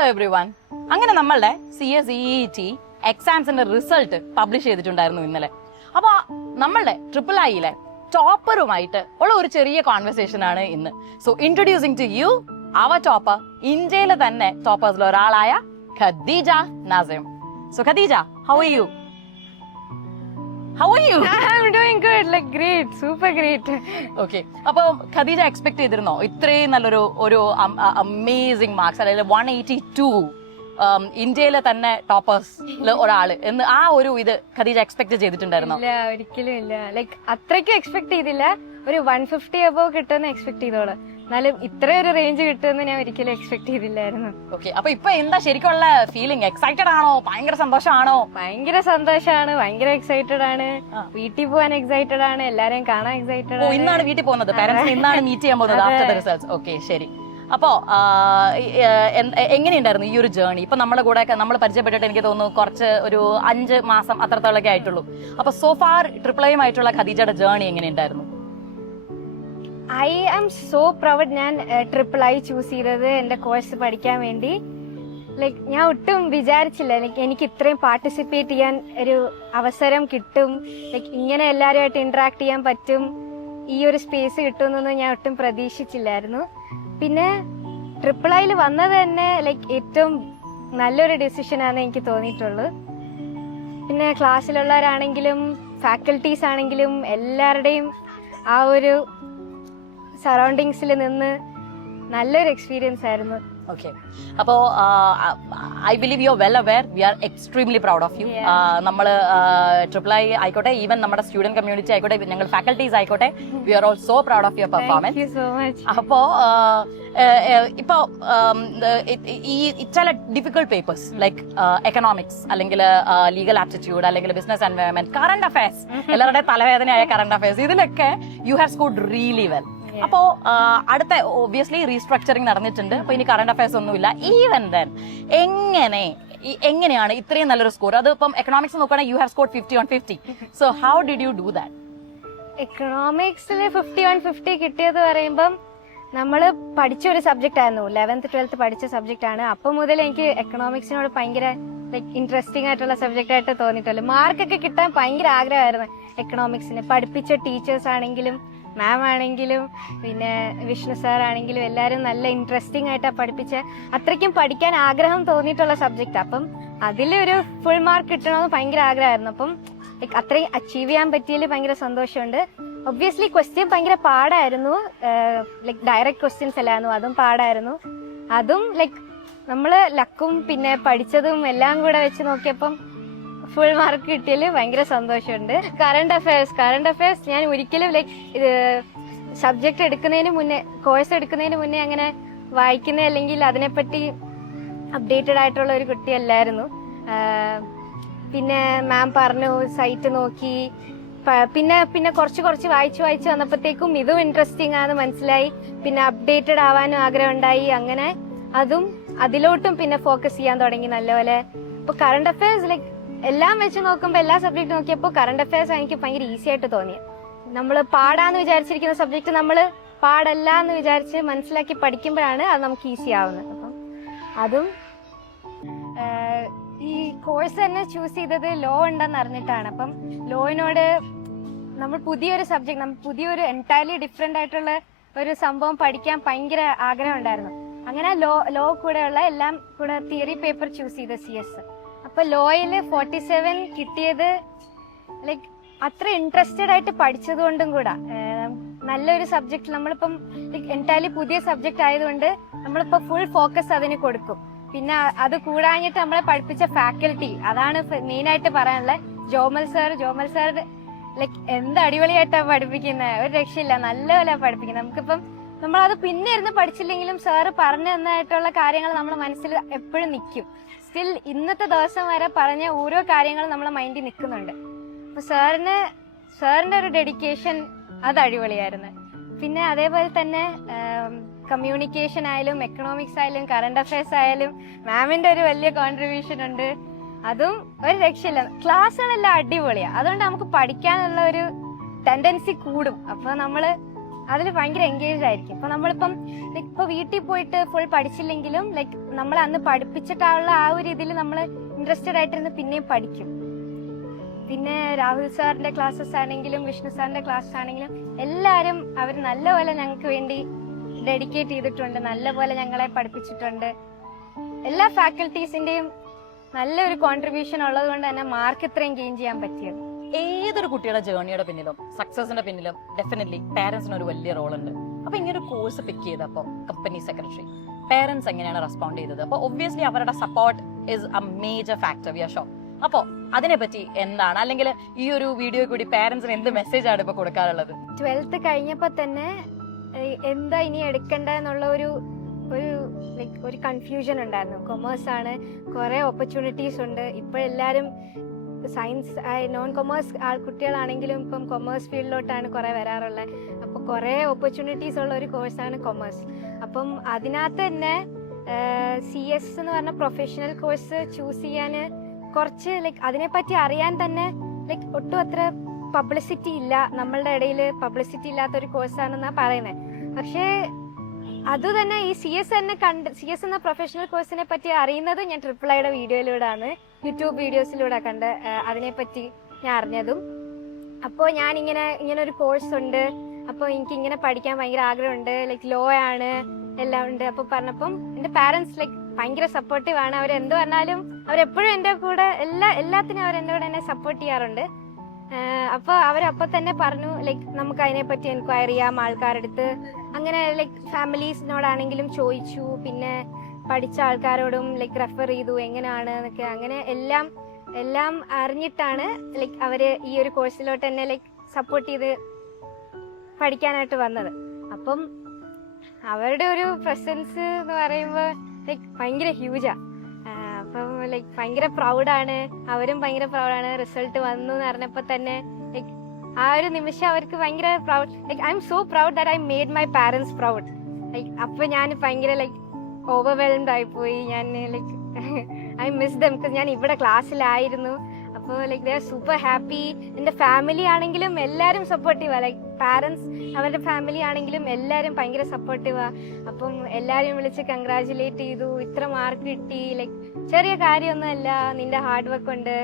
Hello every one. അങ്ങനെ നമ്മളുടെ CSEET എക്സാംസിന്റെ result publish ചെയ്തിട്ടുണ്ടായിരുന്നു ഇന്നലെ. അപ്പൊ നമ്മളുടെ IIIലെ ടോപ്പറുമായിട്ട് ഉള്ള ഒരു ചെറിയ കോൺവെർസേഷൻ ആണ് ഇന്ന്. So introducing to you our topper, ഇന്ത്യയിലെ തന്നെ ടോപ്പേഴ്സിൽ ഒരാളായ Khadeeja Naseem. So Khadeeja, how are you? I'm doing good, like great, super great. Okay. അപ്പൊ ഖദീജ എക്സ്പെക്ട് ചെയ്തിരുന്നോ ഇത്രയും നല്ലൊരു അമേസിംഗ് മാർക്സ്, അതായത് 182 ഇന്ത്യയിലെ തന്നെ ടോപ്പേഴ്സിൽ ഒരാള് എന്ന് ആ ഒരു ഇത് ഖദീജ എക്സ്പെക്ട് ചെയ്തിട്ടുണ്ടായിരുന്നോ? ഇല്ല, ഒരിക്കലും ഇല്ല. ലൈക്ക് അത്രയ്ക്ക് എക്സ്പെക്ട് ചെയ്തില്ല. ഒരു 150 അബോവ് കിട്ടുമെന്ന് എക്സ്പെക്ട് ചെയ്തോളൂ. എന്നാലും ഇത്രയൊരു റേഞ്ച് കിട്ടുമെന്ന് ഞാൻ ഒരിക്കലും എക്സ്പെക്ട് ചെയ്തില്ലായിരുന്നു. ഓക്കെ. അപ്പൊ ഇപ്പൊ എന്താ ശരിക്കുള്ള ഫീലിംഗ്? എക്സൈറ്റഡ് ആണോ? ഭയങ്കര സന്തോഷമാണോ? ഭയങ്കര സന്തോഷമാണ്, ഭയങ്കര എക്സൈറ്റഡ് ആണ്. വീട്ടിൽ പോകാൻ എക്സൈറ്റഡ് ആണ്, എല്ലാരെയും കാണാൻ എക്സൈറ്റഡ് ആണ്. ഇന്നാണ് വീട്ടിൽ പോകുന്നത്, പാരന്റ്സിനെ ഇന്നാണ് മീറ്റ് ചെയ്യാൻ പോകുന്നത് ആഫ്റ്റർ ദ റിസൾട്ട്സ്. ഓക്കെ, ശരി. അപ്പോ എങ്ങനെയുണ്ടായിരുന്നു ഈ ഒരു ജേർണി? ഇപ്പൊ നമ്മുടെ കൂടെ നമ്മൾ പരിചയപ്പെട്ടിട്ട് എനിക്ക് തോന്നുന്നു കുറച്ച് ഒരു 5 മാസം അത്രത്തോളൊക്കെ ആയിട്ടുള്ളൂ. അപ്പൊ സോ ഫാർ IIIയുമായിട്ടുള്ള ഖദീജയുടെ ജേർണി എങ്ങനെയുണ്ടായിരുന്നു? I am so proud. ഞാൻ III ചൂസ് ചെയ്തത് എന്റെ കോഴ്സ് പഠിക്കാൻ വേണ്ടി. ലൈക്ക് ഞാൻ ഒട്ടും വിചാരിച്ചില്ല എനിക്ക് ഇത്രയും പാർട്ടിസിപ്പേറ്റ് ചെയ്യാൻ ഒരു അവസരം കിട്ടും, ലൈക്ക് ഇങ്ങനെ എല്ലാവരുമായിട്ട് ഇന്ററാക്ട് ചെയ്യാൻ പറ്റും, ഈ ഒരു സ്പേസ് കിട്ടുമെന്നൊന്നും ഞാൻ ഒട്ടും പ്രതീക്ഷിച്ചില്ലായിരുന്നു. പിന്നെ IIIയിൽ വന്നത് തന്നെ ലൈക്ക് ഏറ്റവും നല്ലൊരു ഡിസിഷനാണ് എനിക്ക് തോന്നിയിട്ടുള്ളത്. പിന്നെ ക്ലാസ്സിലുള്ളവരാണെങ്കിലും ഫാക്കൽറ്റീസ് ആണെങ്കിലും എല്ലാവരുടെയും ആ ഒരു സറൗണ്ടിങ്സിൽ നിന്ന് നല്ലൊരു എക്സ്പീരിയൻസ് ആയിരുന്നു. ഓക്കെ. അപ്പോ I believe you are well aware, we are extremely proud of you. നമ്മള് III ആയിക്കോട്ടെ, ഈവൻ നമ്മുടെ സ്റ്റുഡന്റ് കമ്മ്യൂണിറ്റി ആയിക്കോട്ടെ, ഞങ്ങൾ ഫാക്കൽറ്റീസ് ആയിക്കോട്ടെ, we are all so proud of your performance. അപ്പോ ഇപ്പോ ഈ ചില ഡിഫിക്കൽട്ട് പേപ്പേഴ്സ് ലൈക്ക് എക്കണോമിക്സ് അല്ലെങ്കിൽ ലീഗൽ ആപ്റ്റിറ്റ്യൂഡ് അല്ലെങ്കിൽ ബിസിനസ് എൻവയോൺമെന്റ്, കറന്റ് അഫയേഴ്സ്, എല്ലാവരുടെ തലവേദനയായ കറന്റ് അഫയേഴ്സ്, ഇതിലൊക്കെ you have scored really well. അപ്പോ അടുത്ത ഒബ്വിയസ്ലി റീസ്ട്രക്ചറിങ് നടന്നിട്ടുണ്ട്. അപ്പൊ ഇനി കറന്റ് അഫയേഴ്സ് ഒന്നുമില്ല. ഈവൻ ദെൻ എങ്ങനെയാണ് ഇത്രയും നല്ലൊരു സ്കോർ? അത് ഇപ്പം എക്കണോമിക്സ് നോക്കുകയാണെങ്കിൽ you have scored 50 on 50. So how did you do that? എക്കണോമിക്സിൽ 50 on 50 കിട്ടിയത് പറയുമ്പം നമ്മള് പഠിച്ച ഒരു സബ്ജക്റ്റ് ആയിരുന്നു, 11th 12th പഠിച്ച സബ്ജക്റ്റ് ആണ്. അപ്പം മുതൽ എനിക്ക് എക്കണോമിക്സിനോട് ഭയങ്കര ലൈക്ക് ഇൻട്രസ്റ്റിംഗ് ആയിട്ടുള്ള സബ്ജക്റ്റ് ആയിട്ട് തോന്നിയിട്ടുള്ളൂ. മാർക്കൊക്കെ കിട്ടാൻ ഭയങ്കര ആഗ്രഹമായിരുന്നു എക്കണോമിക്സിന്. പഠിപ്പിച്ച ടീച്ചേഴ്സ് ആണെങ്കിലും മാം ആണെങ്കിലും പിന്നെ വിഷ്ണു സാർ ആണെങ്കിലും എല്ലാവരും നല്ല ഇൻട്രസ്റ്റിംഗ് ആയിട്ടാണ് പഠിപ്പിച്ച. അത്രയ്ക്കും പഠിക്കാൻ ആഗ്രഹം തോന്നിയിട്ടുള്ള സബ്ജക്റ്റ്. അപ്പം അതിലൊരു ഫുൾ മാർക്ക് കിട്ടണമെന്ന് ഭയങ്കര ആഗ്രഹമായിരുന്നു. അപ്പം അത്രയും അച്ചീവ് ചെയ്യാൻ പറ്റിയതിൽ ഭയങ്കര സന്തോഷമുണ്ട്. ഒബ്വിയസ്ലി ക്വസ്റ്റ്യൻ ഭയങ്കര പാടായിരുന്നു, ലൈക്ക് ഡയറക്റ്റ് ക്വസ്റ്റ്യൻസ് അല്ലായിരുന്നു, അതും പാടായിരുന്നു. അതും ലൈക്ക് നമ്മള് ലക്കും പിന്നെ പഠിച്ചതും എല്ലാം കൂടെ വെച്ച് നോക്കിയപ്പം ഫുൾ മാർക്ക് കിട്ടിയതിൽ ഭയങ്കര സന്തോഷമുണ്ട്. കറണ്ട് അഫയേഴ്സ് ഞാൻ ഒരിക്കലും ലൈക്ക് ഇത് സബ്ജക്ട് എടുക്കുന്നതിന് മുന്നേ, കോഴ്സ് എടുക്കുന്നതിന് മുന്നേ അങ്ങനെ വായിക്കുന്ന അല്ലെങ്കിൽ അതിനെപ്പറ്റി അപ്ഡേറ്റഡ് ആയിട്ടുള്ള ഒരു കുട്ടിയല്ലായിരുന്നു. പിന്നെ മാം പറഞ്ഞു, സൈറ്റ് നോക്കി, പിന്നെ കുറച്ച് വായിച്ചു വന്നപ്പോഴത്തേക്കും ഇതും ഇൻട്രസ്റ്റിംഗ് ആണെന്ന് മനസ്സിലായി. പിന്നെ അപ്ഡേറ്റഡ് ആവാനും ആഗ്രഹം ഉണ്ടായി. അങ്ങനെ അതിലോട്ടും പിന്നെ ഫോക്കസ് ചെയ്യാൻ തുടങ്ങി നല്ലപോലെ. ഇപ്പൊ കറണ്ട് അഫയേഴ്സ് ലൈക്ക് എല്ലാം വെച്ച് നോക്കുമ്പോൾ, എല്ലാ സബ്ജക്ട് നോക്കിയപ്പോൾ കറണ്ട് അഫയേഴ്സ് എനിക്ക് ഭയങ്കര ഈസി ആയിട്ട് തോന്നി. നമ്മൾ പാടാന്ന് വിചാരിച്ചിരിക്കുന്ന സബ്ജക്ട് നമ്മൾ പാടല്ല എന്ന് വിചാരിച്ച് മനസ്സിലാക്കി പഠിക്കുമ്പോഴാണ് അത് നമുക്ക് ഈസി ആവുന്നത്. അപ്പം അതും ഈ കോഴ്സ് തന്നെ ചൂസ് ചെയ്തത് ലോ ഉണ്ടെന്ന് അറിഞ്ഞിട്ടാണ്. അപ്പം ലോയിനോട് നമ്മൾ പുതിയൊരു എൻറ്റയർലി ഡിഫറെന്റ് ആയിട്ടുള്ള ഒരു സംഭവം പഠിക്കാൻ ഭയങ്കര ആഗ്രഹം ഉണ്ടായിരുന്നു. അങ്ങനെ ലോ കൂടെയുള്ള എല്ലാം കൂടെ തിയറി പേപ്പർ ചൂസ് ചെയ്ത CS. അപ്പൊ ലോയിൽ 47 കിട്ടിയത് ലൈക്ക് അത്ര ഇൻട്രസ്റ്റഡ് ആയിട്ട് പഠിച്ചത് കൊണ്ടും കൂടെ. നല്ലൊരു സബ്ജക്ട്, നമ്മളിപ്പം എൻറ്റയർലി പുതിയ സബ്ജക്ട് ആയതുകൊണ്ട് നമ്മളിപ്പോ ഫുൾ ഫോക്കസ് അതിന് കൊടുക്കും. പിന്നെ അത് കൂടാഞ്ഞിട്ട് നമ്മളെ പഠിപ്പിച്ച ഫാക്കൽറ്റി, അതാണ് മെയിൻ ആയിട്ട് പറയാനുള്ളത്. ജോമൽ സാർ ലൈക്ക് എന്ത് അടിപൊളിയായിട്ടാണ് പഠിപ്പിക്കുന്നത്, ഒരു രക്ഷയില്ല, നല്ലപോലെ പഠിപ്പിക്കുന്നത്. നമുക്കിപ്പം നമ്മളത് പിന്നെ ഇരുന്ന് പഠിച്ചില്ലെങ്കിലും സാറ് പറഞ്ഞു തന്നായിട്ടുള്ള കാര്യങ്ങൾ നമ്മുടെ മനസ്സിൽ എപ്പോഴും നിൽക്കും. സ്റ്റിൽ ഇന്നത്തെ ദിവസം വരെ പറഞ്ഞ ഓരോ കാര്യങ്ങളും നമ്മളെ മൈൻഡിൽ നിൽക്കുന്നുണ്ട്. അപ്പൊ സാറിന്റെ ഒരു ഡെഡിക്കേഷൻ അത് അടിപൊളിയായിരുന്നു. പിന്നെ അതേപോലെ തന്നെ കമ്മ്യൂണിക്കേഷൻ ആയാലും എക്കണോമിക്സ് ആയാലും കറണ്ട് അഫയേഴ്സ് ആയാലും മാമിന്റെ ഒരു വലിയ കോൺട്രിബ്യൂഷൻ ഉണ്ട്. അതും ഒരു രക്ഷയില്ല. ക്ലാസ്സുകളെല്ലാം അടിപൊളിയാണ്. അതുകൊണ്ട് നമുക്ക് പഠിക്കാനുള്ള ഒരു ടെൻഡൻസി കൂടും. അപ്പൊ നമ്മള് അതിൽ ഭയങ്കര എൻഗേജ്ഡ് ആയിരിക്കും. ഇപ്പൊ നമ്മളിപ്പം ലൈക്ക് ഇപ്പൊ വീട്ടിൽ പോയിട്ട് ഫുൾ പഠിച്ചില്ലെങ്കിലും ലൈക്ക് നമ്മൾ അന്ന് പഠിപ്പിച്ചിട്ടുള്ള ആ ഒരു ഇതിൽ നമ്മൾ ഇൻട്രസ്റ്റഡ് ആയിട്ടിരുന്ന് പിന്നെയും പഠിക്കും. പിന്നെ രാഹുൽ സാറിന്റെ ക്ലാസ്സസ് ആണെങ്കിലും വിഷ്ണു സാറിന്റെ ക്ലാസ്സസ് ആണെങ്കിലും എല്ലാവരും അവർ നല്ലപോലെ ഞങ്ങൾക്ക് വേണ്ടി ഡെഡിക്കേറ്റ് ചെയ്തിട്ടുണ്ട്, നല്ലപോലെ ഞങ്ങളെ പഠിപ്പിച്ചിട്ടുണ്ട്. എല്ലാ ഫാക്കൽറ്റീസിന്റെയും നല്ലൊരു കോൺട്രിബ്യൂഷൻ ഉള്ളത് കൊണ്ട് തന്നെ മാർക്ക് ഇത്രയും ഗെയിൻ ചെയ്യാൻ പറ്റിയത്. ഏതൊരു കുട്ടിയുടെ ജേർണിയുടെ പിന്നിലും സക്സസിന്റെ പിന്നിലും ഡെഫിനറ്റ്ലി പേരൻസിന് ഒരു വലിയ റോൾ ഉണ്ട്. അപ്പൊ ഇങ്ങനെ ഒരു കോഴ്സ് പിക്ക് ചെയ്തപ്പോൾ കമ്പനി സെക്രട്ടറി പേരൻസ് എങ്ങനെയാണ് റെസ്പോണ്ട് ചെയ്തത്? അപ്പൊ ഒബ്വിയസ്ലി അവരുടെ support is a major factor, we are sure. അപ്പോ അതിനെപ്പറ്റി എന്താണ്, അല്ലെങ്കിൽ ഈ ഒരു വീഡിയോ കൂടി പേരൻസിന് എന്ത് മെസ്സേജ് ആണ് ഇപ്പൊ കൊടുക്കാറുള്ളത്? 12th കഴിഞ്ഞപ്പോ തന്നെ എന്താ ഇനി എടുക്കണ്ടെന്നുള്ള ഒരു ലൈക്ക് ഒരു കൺഫ്യൂഷൻ ഉണ്ടായിരുന്നു. കൊമേഴ്സ് ആണ്, കുറെ ഓപ്പർച്യൂണിറ്റീസ് ഉണ്ട്. ഇപ്പോഴെല്ലാരും സയൻസ് നോൺ കൊമേഴ്സ് കുട്ടികളാണെങ്കിലും ഇപ്പം കൊമേഴ്സ് ഫീൽഡിലോട്ടാണ് കുറെ വരാറുള്ളത്. അപ്പൊ കുറെ ഓപ്പർച്യൂണിറ്റീസ് ഉള്ള ഒരു കോഴ്സാണ് കൊമേഴ്സ്. അപ്പം അതിനകത്ത് തന്നെ CS എന്ന് പറഞ്ഞ പ്രൊഫഷണൽ കോഴ്സ് ചൂസ് ചെയ്യാൻ കുറച്ച് ലൈക്ക് അതിനെപ്പറ്റി അറിയാൻ തന്നെ ലൈക്ക് ഒട്ടും അത്ര പബ്ലിസിറ്റി ഇല്ല, നമ്മളുടെ ഇടയിൽ പബ്ലിസിറ്റി ഇല്ലാത്ത ഒരു കോഴ്സാണെന്നാണ് പറയുന്നത്. പക്ഷേ അത് തന്നെ ഈ CS എന്ന പ്രൊഫഷണൽ കോഴ്സിനെ പറ്റി അറിയുന്നത് ഞാൻ ട്രിപ്പിൾ-ഐയുടെ വീഡിയോയിലൂടെയാണ്, യൂട്യൂബ് വീഡിയോസിലൂടെ കണ്ട് അതിനെപ്പറ്റി ഞാൻ അറിഞ്ഞതും. അപ്പോൾ ഞാൻ ഇങ്ങനെ ഒരു കോഴ്സ് ഉണ്ട്, അപ്പോൾ എനിക്ക് ഇങ്ങനെ പഠിക്കാൻ ഭയങ്കര ആഗ്രഹമുണ്ട്, ലൈക്ക് ലോ ആണ് എല്ലാം ഉണ്ട്. അപ്പോൾ പറഞ്ഞപ്പം എൻ്റെ പാരൻസ് ലൈക്ക് ഭയങ്കര സപ്പോർട്ടീവ് ആണ്. അവരെന്ത് പറഞ്ഞാലും അവരെപ്പോഴും എൻ്റെ കൂടെ എല്ലാത്തിനും അവരെൻ്റെ കൂടെ എന്നെ സപ്പോർട്ട് ചെയ്യാറുണ്ട്. അപ്പോൾ അവരപ്പോൾ തന്നെ പറഞ്ഞു ലൈക്ക് നമുക്ക് അതിനെപ്പറ്റി എൻക്വയറി ചെയ്യാം ആൾക്കാരുടെ അടുത്ത്. അങ്ങനെ ലൈക്ക് ഫാമിലീസിനോടാണെങ്കിലും ചോദിച്ചു, പിന്നെ പഠിച്ച ആൾക്കാരോടും ലൈക്ക് റെഫർ ചെയ്തു എങ്ങനെയാണ് എന്നൊക്കെ. അങ്ങനെ എല്ലാം അറിഞ്ഞിട്ടാണ് ലൈക്ക് അവര് ഈ ഒരു കോഴ്സിലോട്ട് എന്നെ ലൈക്ക് സപ്പോർട്ട് ചെയ്ത് പഠിക്കാനായിട്ട് വന്നത്. അപ്പം അവരുടെ ഒരു പ്രസൻസ് എന്ന് പറയുമ്പോൾ ലൈക്ക് ഭയങ്കര ഹ്യൂജാ. അപ്പം ലൈക്ക് ഭയങ്കര പ്രൗഡാണ്, അവരും ഭയങ്കര പ്രൗഡാണ്. റിസൾട്ട് വന്നു എന്ന് അറിഞ്ഞപ്പോൾ തന്നെ ലൈക്ക് ആ ഒരു നിമിഷം അവർക്ക് ഭയങ്കര proud. Like I M so proud that I made my parents proud. Like അപ്പൊ ഞാൻ ഭയങ്കര ലൈക്ക് ഓവർവെൽംഡ് ആയിപ്പോയി. ഞാൻ like I miss dum, because ഞാൻ ഇവിടെ ക്ലാസ്സിലായിരുന്നു. അപ്പോൾ like they are super happy. എൻ്റെ ഫാമിലി ആണെങ്കിലും എല്ലാവരും സപ്പോർട്ടീവാ, ലൈക്ക് പാരൻസ് അവരുടെ ഫാമിലി ആണെങ്കിലും എല്ലാവരും ഭയങ്കര സപ്പോർട്ടീവാ. അപ്പം എല്ലാവരും വിളിച്ച് കൺഗ്രാജുലേറ്റ് ചെയ്തു, ഇത്ര മാർക്ക് കിട്ടി, ലൈക്ക് ചെറിയ കാര്യമൊന്നുമല്ല, നിന്റെ ഹാർഡ് വർക്ക് ഉണ്ട്.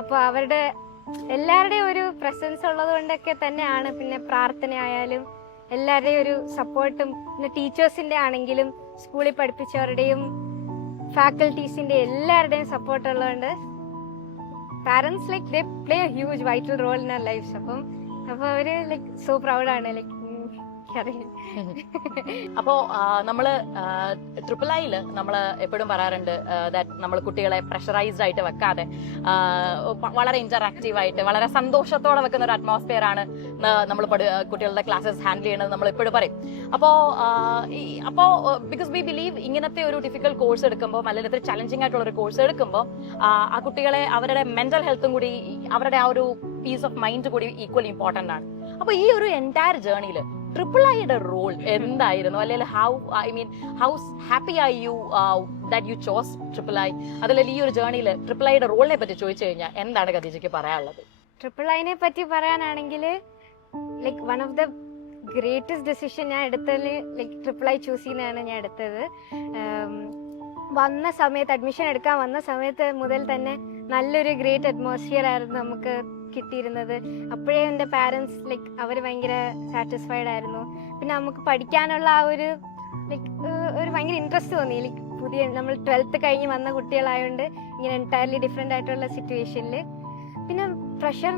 അപ്പോൾ അവരുടെ എല്ലാവരുടെയും ഒരു പ്രസൻസ് ഉള്ളത് കൊണ്ടൊക്കെ തന്നെയാണ്. പിന്നെ പ്രാർത്ഥന ആയാലും എല്ലാവരുടെയും ഒരു സപ്പോർട്ടും, പിന്നെ ടീച്ചേഴ്സിന്റെ ആണെങ്കിലും സ്കൂളിൽ പഠിപ്പിച്ചവരുടെയും ഫാക്കൽറ്റീസിന്റെ എല്ലാവരുടെയും സപ്പോർട്ട് ഉള്ളതുകൊണ്ട് parents like they play a huge vital role in our lifes. അപ്പൊ അവര് ലൈക്ക് സോ പ്രൗഡാണ്. ലൈക്ക് അപ്പോ നമ്മള് ട്രിപ്പിൾ-ഐയില് നമ്മള് എപ്പോഴും പറയാറുണ്ട് ദാറ്റ് നമ്മൾ കുട്ടികളെ പ്രഷറൈസ്ഡ് ആയിട്ട് വെക്കാതെ വളരെ ഇന്ററാക്റ്റീവ് ആയിട്ട് വളരെ സന്തോഷത്തോടെ വെക്കുന്ന ഒരു അറ്റ്മോസ്ഫിയർ ആണ് നമ്മൾ കുട്ടികളുടെ ക്ലാസ്സസ് ഹാൻഡിൽ ചെയ്യണത് നമ്മൾ എപ്പോഴും പറയും. അപ്പോ ബിക്കോസ് വി ബിലീവ് ഇങ്ങനത്തെ ഒരു ഡിഫിക്കൽട്ട് കോഴ്സ് എടുക്കുമ്പോൾ അല്ലെങ്കിൽ ഇത്ര ചലഞ്ചിങ് ആയിട്ടുള്ള ഒരു കോഴ്സ് എടുക്കുമ്പോൾ ആ കുട്ടികളെ അവരുടെ മെന്റൽ ഹെൽത്തും കൂടി അവരുടെ ആ ഒരു പീസ് ഓഫ് മൈൻഡ് കൂടി ഈക്വൽ ഇമ്പോർട്ടന്റ് ആണ്. അപ്പൊ ഈ ഒരു എൻറ്റയർ ജേർണിയില് ട്രിപ്പിൾ-ഐയുടെ റോൾ എന്തായിരുന്നു, അല്ലെങ്കിൽ how happy are you that you chose triple-I? അതല്ലെങ്കിൽ ഈ ഒരു ജേർണിയിൽ ട്രിപ്പിൾ-ഐയുടെ റോളിനെ പറ്റി ചോദിച്ചു കഴിഞ്ഞാൽ എന്താണ് ഖദീജയ്ക്ക് പറയാനുള്ളത്? ട്രിപ്പിൾ-ഐനെ പറ്റി പറയാനാണെങ്കിൽ like one of the greatest decision ഞാൻ എടുത്തതിൽ ലൈക്ക് ട്രിപ്പിൾ-ഐ ചൂസ് ചെയ്യുന്നതാണ് ഞാൻ എടുത്തത്. വന്ന സമയത്ത് അഡ്മിഷൻ എടുക്കാൻ വന്ന സമയത്ത് മുതൽ തന്നെ നല്ലൊരു ഗ്രേറ്റ് അറ്റ്മോസ്ഫിയർ ആയിരുന്നു നമുക്ക് കിട്ടിയിരുന്നത്. അപ്പോഴേ എൻ്റെ പാരൻസ് ലൈക്ക് അവർ ഭയങ്കര സാറ്റിസ്ഫൈഡ് ആയിരുന്നു. പിന്നെ നമുക്ക് പഠിക്കാനുള്ള ആ ഒരു ലൈക്ക് ഒരു ഭയങ്കര ഇൻട്രസ്റ്റ് തോന്നി. ലൈക്ക് പുതിയ നമ്മൾ 12th കഴിഞ്ഞ് വന്ന കുട്ടികളായതുകൊണ്ട് ഇങ്ങനെ എൻറ്റയർലി ഡിഫറെൻ്റ് ആയിട്ടുള്ള സിറ്റുവേഷനിൽ പിന്നെ പ്രഷർ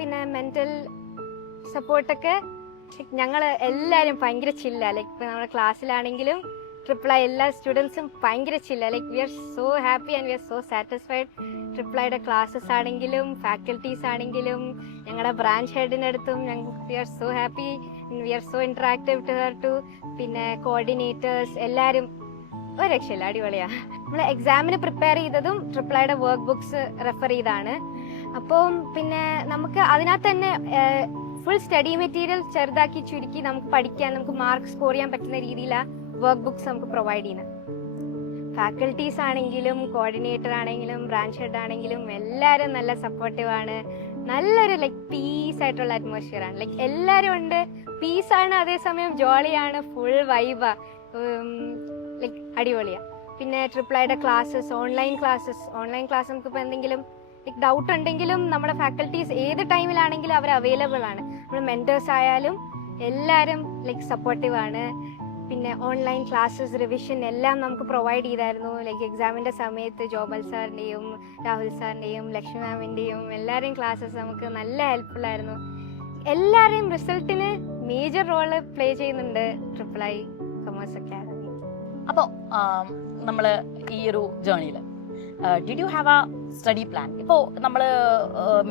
പിന്നെ മെൻ്റൽ സപ്പോർട്ടൊക്കെ ഞങ്ങൾ എല്ലാവരും ഭയങ്കര ചില്ല. ലൈക്ക് ഇപ്പോൾ നമ്മുടെ ക്ലാസ്സിലാണെങ്കിലും ട്രിപ്പിൾ-ഐ എല്ലാ സ്റ്റുഡൻസും ഭയങ്കര ചില്ല. Like we are so happy and we are so satisfied. ട്രിപ്പിൾ-ഐയുടെ ക്ലാസ്സസ് ആണെങ്കിലും ഫാക്കൽറ്റീസ് ആണെങ്കിലും ഞങ്ങളുടെ ബ്രാഞ്ച് ഹെഡിൻ്റെ അടുത്തും we are so happy, we are so interactive to her too. പിന്നെ കോർഡിനേറ്റേഴ്സ് എല്ലാവരും ഒരു രക്ഷയില്ല, അടിപൊളിയാണ്. നമ്മൾ എക്സാമിന് പ്രിപ്പയർ ചെയ്തതും ട്രിപ്പിൾ-ഐയുടെ വർക്ക് ബുക്സ് റെഫർ ചെയ്താണ്. അപ്പം പിന്നെ നമുക്ക് അതിനകത്ത് തന്നെ ഫുൾ സ്റ്റഡി മെറ്റീരിയൽ ചെറുതാക്കി ചുരുക്കി നമുക്ക് പഠിക്കാൻ, നമുക്ക് മാർക്ക് സ്കോർ ചെയ്യാൻ പറ്റുന്ന രീതിയിലാണ് വർക്ക് ബുക്സ് നമുക്ക് പ്രൊവൈഡ് ചെയ്യുന്നത്. ഫാക്കൽറ്റീസ് ആണെങ്കിലും കോർഡിനേറ്റർ ആണെങ്കിലും ബ്രാഞ്ച് ഹെഡ് ആണെങ്കിലും എല്ലാവരും നല്ല സപ്പോർട്ടീവ് ആണ്. നല്ലൊരു ലൈക്ക് പീസ് ആയിട്ടുള്ള അറ്റ്മോസ്ഫിയർ ആണ്. ലൈക്ക് എല്ലാരും ഉണ്ട്, പീസ് ആണ്, അതേസമയം ജോളിയാണ്, ഫുൾ വൈബാ, ലൈക്ക് അടിപൊളിയാ. പിന്നെ ട്രിപ്പിളൈയുടെ ക്ലാസ്സസ്, ഓൺലൈൻ ക്ലാസ് നമുക്കിപ്പോൾ എന്തെങ്കിലും ലൈക്ക് ഡൗട്ട് ഉണ്ടെങ്കിലും നമ്മുടെ ഫാക്കൽറ്റീസ് ഏത് ടൈമിലാണെങ്കിലും അവർ അവൈലബിൾ ആണ്. നമ്മുടെ മെന്റേഴ്സ് ആയാലും എല്ലാവരും ലൈക്ക് സപ്പോർട്ടീവ് ആണ്. പിന്നെ ഓൺലൈൻ ക്ലാസ്സസ്, റിവിഷൻ എല്ലാം നമുക്ക് പ്രൊവൈഡ് ചെയ്തായിരുന്നു. ലൈക്ക് എക്സാമിൻ്റെ സമയത്ത് ജോബൽ സാറിൻ്റെയും രാഹുൽ സാറിൻ്റെയും ലക്ഷ്മി മാമിൻ്റെയും എല്ലാവരെയും ക്ലാസ്സസ് നമുക്ക് നല്ല ഹെൽപ്ഫുൾ ആയിരുന്നു. എല്ലാവരെയും റിസൾട്ടിന് മേജർ റോള് പ്ലേ ചെയ്യുന്നുണ്ട് ട്രിപ്പിൾ ഐ കൊമേഴ്സ് അക്കാദമി. അപ്പോൾ നമ്മൾ ഈ ഒരു ജേർണിയിൽ did you have a study plan? ഇപ്പോൾ നമ്മൾ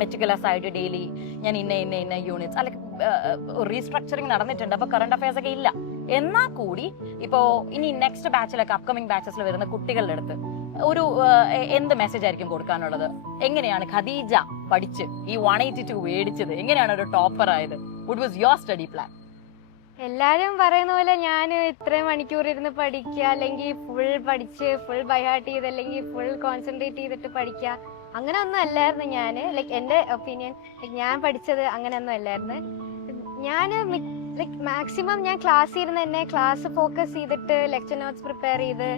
മെറ്റിക്കുലസ് ആയിട്ട് ഡെയിലി ഞാൻ ഇന്ന യൂണിറ്റ്സ് അല്ലെങ്കിൽ റീസ്ട്രക്ചറിങ് നടന്നിട്ടുണ്ട്, അപ്പോൾ കറണ്ട് അഫയേഴ്സ് ഒക്കെ ഇല്ല. എന്നാൽ കൂടി ഇപ്പോൾ ഇനി നെക്സ്റ്റ് ബാച്ചിലൊക്കെ അപ്കമിങ് ബാച്ചസിൽ വരുന്ന കുട്ടികളുടെ അടുത്ത് ഒരു എന്ത് മെസ്സേജ് ആയിരിക്കും കൊടുക്കാനുള്ളത്? എങ്ങനെയാണ് ഖദീജ പഠിച്ച് ഈ 182 മേടിച്ചത്? എങ്ങനെയാണ് ഒരു ടോപ്പർ ആയത്? What was your study plan? എല്ലാരും പറയുന്ന പോലെ ഞാൻ ഇത്രയും മണിക്കൂർ ഇരുന്ന് പഠിക്കുക, അല്ലെങ്കിൽ ഫുൾ പഠിച്ച് ഫുൾ ബൈഹാർട്ട് ചെയ്ത്, അല്ലെങ്കിൽ ഫുൾ കോൺസെൻട്രേറ്റ് ചെയ്തിട്ട് പഠിക്കുക, അങ്ങനെ ഒന്നും അല്ലായിരുന്നു ഞാൻ. ലൈക്ക് എൻ്റെ ഒപ്പീനിയൻ, ലൈക്ക് ഞാൻ പഠിച്ചത് അങ്ങനെ ഒന്നും അല്ലായിരുന്നു. ഞാൻ ലൈക്ക് മാക്സിമം ഞാൻ ക്ലാസ്സിൽ ഇരുന്ന് തന്നെ ക്ലാസ് ഫോക്കസ് ചെയ്തിട്ട് ലെക്ചർ നോട്ട്സ് പ്രിപ്പയർ ചെയ്ത്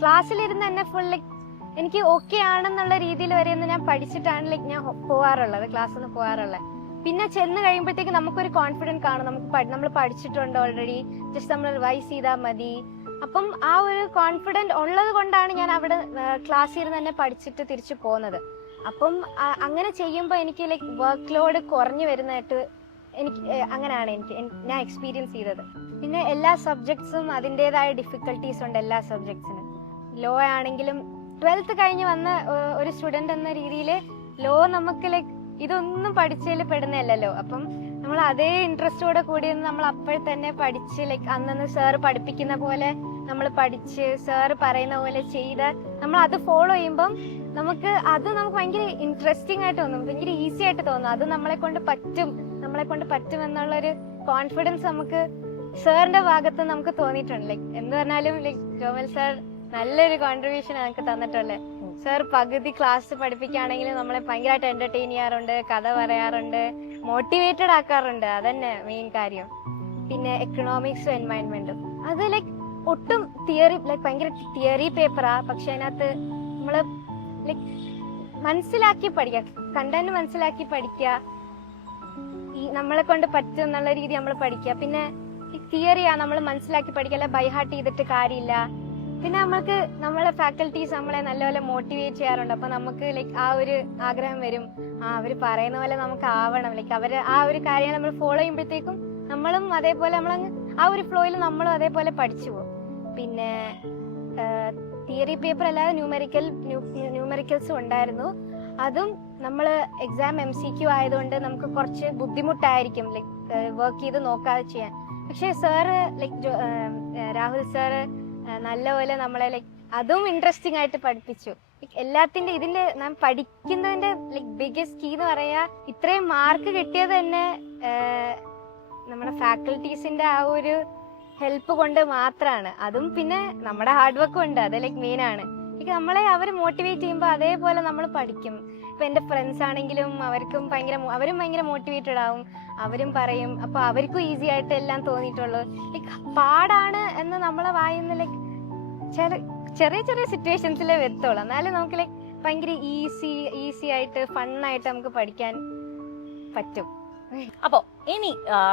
ക്ലാസ്സിലിരുന്ന് തന്നെ ഫുൾ ലൈക്ക് എനിക്ക് ഓക്കെ ആണെന്നുള്ള രീതിയിൽ വരെ ഒന്ന് ഞാൻ പഠിച്ചിട്ടാണ് ലൈക്ക് ഞാൻ പോകാറുള്ളത്, ക്ലാസ്സിൽ നിന്ന് പോകാറുള്ളത്. പിന്നെ ചെന്ന് കഴിയുമ്പോഴത്തേക്ക് നമുക്കൊരു കോൺഫിഡൻസ് കാണും, നമ്മൾ പഠിച്ചിട്ടുണ്ട് ഓൾറെഡി, ജസ്റ്റ് നമ്മൾ റിവൈസ് ചെയ്താൽ മതി. അപ്പം ആ ഒരു കോൺഫിഡൻസ് ഉള്ളത് കൊണ്ടാണ് ഞാൻ അവിടെ ക്ലാസ്സിൽ ഇരുന്ന് തന്നെ പഠിച്ചിട്ട് തിരിച്ചു പോകുന്നത്. അപ്പം അങ്ങനെ ചെയ്യുമ്പോൾ എനിക്ക് ലൈക്ക് വർക്ക് ലോഡ് കുറഞ്ഞു വരുന്നതായിട്ട് എനിക്ക് അങ്ങനെയാണ് ഞാൻ എക്സ്പീരിയൻസ് ചെയ്തത്. പിന്നെ എല്ലാ സബ്ജക്ട്സും അതിൻ്റെതായ ഡിഫിക്കൽട്ടീസ് ഉണ്ട് എല്ലാ സബ്ജക്ട്സിനും. ലോ ആണെങ്കിലും 12th കഴിഞ്ഞ് വന്ന ഒരു സ്റ്റുഡൻറ് എന്ന രീതിയിൽ ലോ നമുക്ക് ലൈക്ക് ഇതൊന്നും പഠിച്ചതിൽ പെടുന്നതല്ലല്ലോ. അപ്പം നമ്മൾ അതേ ഇൻട്രസ്റ്റോടെ കൂടി നമ്മൾ അപ്പോൾ തന്നെ പഠിച്ച് ലൈക്ക് അന്നന്ന് സാറ് പഠിപ്പിക്കുന്ന പോലെ നമ്മൾ പഠിച്ച് സാറ് പറയുന്ന പോലെ ചെയ്ത് നമ്മൾ അത് ഫോളോ ചെയ്യുമ്പം നമുക്ക് ഭയങ്കര ഇൻട്രസ്റ്റിംഗ് ആയിട്ട് തോന്നും, ഭയങ്കര ഈസി ആയിട്ട് തോന്നും. അത് നമ്മളെ കൊണ്ട് പറ്റും എന്നുള്ളൊരു കോൺഫിഡൻസ് നമുക്ക് സാറിന്റെ ഭാഗത്ത് നമുക്ക് തോന്നിയിട്ടുണ്ട്. ലൈക്ക് എന്ന് പറഞ്ഞാലും ലൈക്ക് ജോമൽ സാർ നല്ലൊരു കോൺട്രിബ്യൂഷൻ നമുക്ക് തന്നിട്ടുള്ളത്. സാർ പകുതി ക്ലാസ് പഠിപ്പിക്കുകയാണെങ്കിലും നമ്മളെ ഭയങ്കരമായിട്ട് എന്റർടൈൻ ചെയ്യാറുണ്ട്, കഥ പറയാറുണ്ട്, മോട്ടിവേറ്റഡ് ആക്കാറുണ്ട്. അതന്നെ മെയിൻ കാര്യം. പിന്നെ എക്കണോമിക്സും എൻവയൺമെന്റും അത് ലൈക്ക് ഒട്ടും തിയറി ലൈക്ക് ഭയങ്കര തിയറി പേപ്പറാ, പക്ഷെ അതിനകത്ത് നമ്മള് ലൈക്ക് മനസ്സിലാക്കി പഠിക്കുക, കണ്ടന്റ് മനസ്സിലാക്കി പഠിക്കുക, ഈ നമ്മളെ കൊണ്ട് പറ്റും എന്നുള്ള രീതി നമ്മൾ പഠിക്കുക. പിന്നെ ഈ തിയറിയാ നമ്മൾ മനസ്സിലാക്കി പഠിക്കുക, ബൈഹാർട്ട് ചെയ്തിട്ട് കാര്യമില്ല. പിന്നെ നമ്മൾക്ക് നമ്മളെ ഫാക്കൽറ്റീസ് നമ്മളെ നല്ലപോലെ മോട്ടിവേറ്റ് ചെയ്യാറുണ്ട്. അപ്പൊ നമുക്ക് ലൈക്ക് ആ ഒരു ആഗ്രഹം വരും, അവർ പറയുന്ന പോലെ നമുക്ക് ആവണം, ലൈക്ക് അവര് ആ ഒരു കാര്യം നമ്മൾ ഫോളോ ചെയ്യുമ്പോഴത്തേക്കും നമ്മളും അതേപോലെ നമ്മളങ്ങ് ആ ഒരു ഫ്ലോയിൽ നമ്മളും അതേപോലെ പഠിച്ചു പോകും. പിന്നെ തിയറി പേപ്പർ അല്ലാതെ ന്യൂമെറിക്കൽസും ഉണ്ടായിരുന്നു. അതും നമ്മൾ എക്സാം MCQ ആയതുകൊണ്ട് നമുക്ക് കുറച്ച് ബുദ്ധിമുട്ടായിരിക്കും ലൈക്ക് വർക്ക് ചെയ്ത് നോക്കാതെ ചെയ്യാൻ. പക്ഷെ സാറ് ലൈക്ക് രാഹുൽ സാറ് നല്ലപോലെ നമ്മളെ ലൈക്ക് അതും ഇൻട്രസ്റ്റിംഗ് ആയിട്ട് പഠിപ്പിച്ചു. എല്ലാത്തിന്റെ ഇതിന്റെ നാം പഠിക്കുന്നതിന്റെ ലൈക്ക് ബിഗ്ഗസ്റ്റ് കീ എന്ന് പറയാ ഇത്രയും മാർക്ക് കിട്ടിയത് തന്നെ നമ്മുടെ ഫാക്കൽറ്റീസിന്റെ ആ ഒരു ഹെൽപ്പ് കൊണ്ട് മാത്രമാണ്. അതും പിന്നെ നമ്മുടെ ഹാർഡ് വർക്കും ഉണ്ട്, അത് ലൈക്ക് മെയിൻ ആണ്. നമ്മളെ അവർ മോട്ടിവേറ്റ് ചെയ്യുമ്പോൾ അതേപോലെ നമ്മൾ പഠിക്കും. ഇപ്പൊ എന്റെ ഫ്രണ്ട്സ് ആണെങ്കിലും അവരും ഭയങ്കര മോട്ടിവേറ്റഡ് ആവും, അവരും പറയും. അപ്പൊ അവർക്കും ഈസി ആയിട്ട് എല്ലാം തോന്നിയിട്ടുള്ളൂ. ലൈക്ക് പാടാണ് എന്ന് നമ്മളെ വായുന്ന ലൈക്ക് ചെറിയ സിറ്റുവേഷൻസിലേ വരത്തുള്ളൂ. എന്നാലും നമുക്ക് ലൈക്ക് ഭയങ്കര ഈസി ആയിട്ട് ഫണ്ണായിട്ട് നമുക്ക് പഠിക്കാൻ പറ്റും. അപ്പോ ഇനി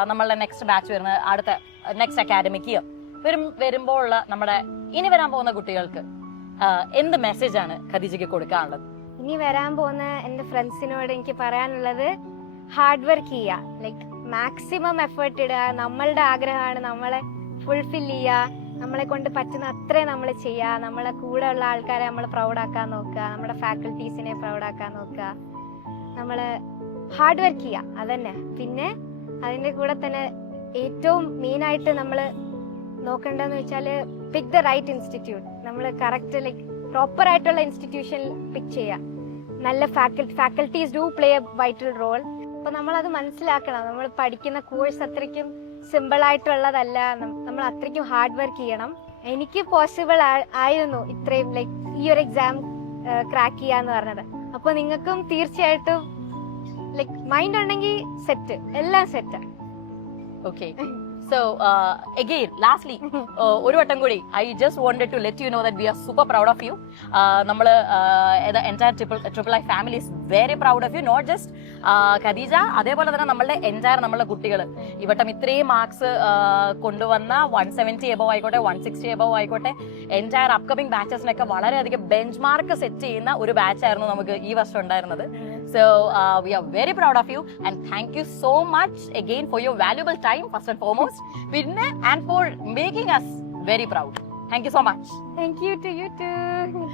നമ്മളുടെ നെക്സ്റ്റ് ബാച്ച് വരുന്ന അടുത്ത നെക്സ്റ്റ് അക്കാഡമിക് വരുമ്പോൾ നമ്മുടെ ഇനി വരാൻ പോകുന്ന കുട്ടികൾക്ക് എന്ത് മെസ്സേജ് ആണ് ഖദീജയ്ക്ക് കൊടുക്കാനുള്ളത്? ഇനി വരാൻ പോകുന്ന എന്റെ ഫ്രണ്ട്സിനോട് എനിക്ക് പറയാനുള്ളത്, ഹാർഡ് വർക്ക് ചെയ്യുക, ലൈക്ക് മാക്സിമം എഫേർട്ട് ഇടുക. നമ്മളുടെ ആഗ്രഹമാണ്, നമ്മളെ ഫുൾഫിൽ ചെയ്യുക, നമ്മളെ കൊണ്ട് പറ്റുന്ന അത്രയും നമ്മൾ ചെയ്യുക. നമ്മളെ കൂടെ ഉള്ള ആൾക്കാരെ നമ്മൾ പ്രൗഡാക്കാൻ നോക്കുക, നമ്മുടെ ഫാക്കൽറ്റീസിനെ പ്രൗഡാക്കാൻ നോക്കുക. നമ്മൾ ഹാർഡ് വർക്ക് ചെയ്യുക, അതന്നെ. പിന്നെ അതിന്റെ കൂടെ തന്നെ ഏറ്റവും മെയിനായിട്ട് നമ്മൾ നോക്കേണ്ടതെന്ന് വെച്ചാൽ പിക്ക് ദ റൈറ്റ് ഇൻസ്റ്റിറ്റ്യൂട്ട്. നമ്മൾ കറക്റ്റ് ലൈക്ക് പ്രോപ്പർ ആയിട്ടുള്ള ഇൻസ്റ്റിറ്റ്യൂഷൻ പിക്ക് ചെയ്യുക. നല്ല faculties do play a vital role. അപ്പൊ നമ്മളത് മനസ്സിലാക്കണം. നമ്മൾ പഠിക്കുന്ന കോഴ്സ് അത്രയ്ക്കും സിമ്പിൾ ആയിട്ടുള്ളതല്ല, നമ്മൾ അത്രയ്ക്കും ഹാർഡ് വർക്ക് ചെയ്യണം. എനിക്ക് പോസിബിൾ ആയിരുന്നു ഇത്രയും ലൈക്ക് ഈ ഒരു എക്സാം ക്രാക്ക് ചെയ്യാന്ന് പറഞ്ഞത്. അപ്പൊ നിങ്ങൾക്കും തീർച്ചയായിട്ടും ലൈക് മൈൻഡ് ഉണ്ടെങ്കിൽ സെറ്റ്, എല്ലാം set. Okay. So again, lastly, ഒരു വട്ടം കൂടി I just wanted to let you know that we are super proud of you. നമ്മള് the entire triple I family is very proud of you. Not just Khadija, അതേപോലെ തന്നെ നമ്മളുടെ entire നമ്മളുടെ കുട്ടികൾ ഈ വട്ടം ഇത്രയും മാർക്സ് കൊണ്ടുവന്ന 170 എബവ് ആയിക്കോട്ടെ 160 എബവ് ആയിക്കോട്ടെ entire upcoming ബാച്ചസിനൊക്കെ വളരെയധികം ബെഞ്ച് മാർക്ക് സെറ്റ് ചെയ്യുന്ന ഒരു ബാച്ച് ആയിരുന്നു നമുക്ക് ഈ വർഷം ഉണ്ടായിരുന്നത്. So we are very proud of you and thank you so much again for your valuable time first and foremost. പിന്നെ and for making us very proud. Thank you so much. Thank you to you too.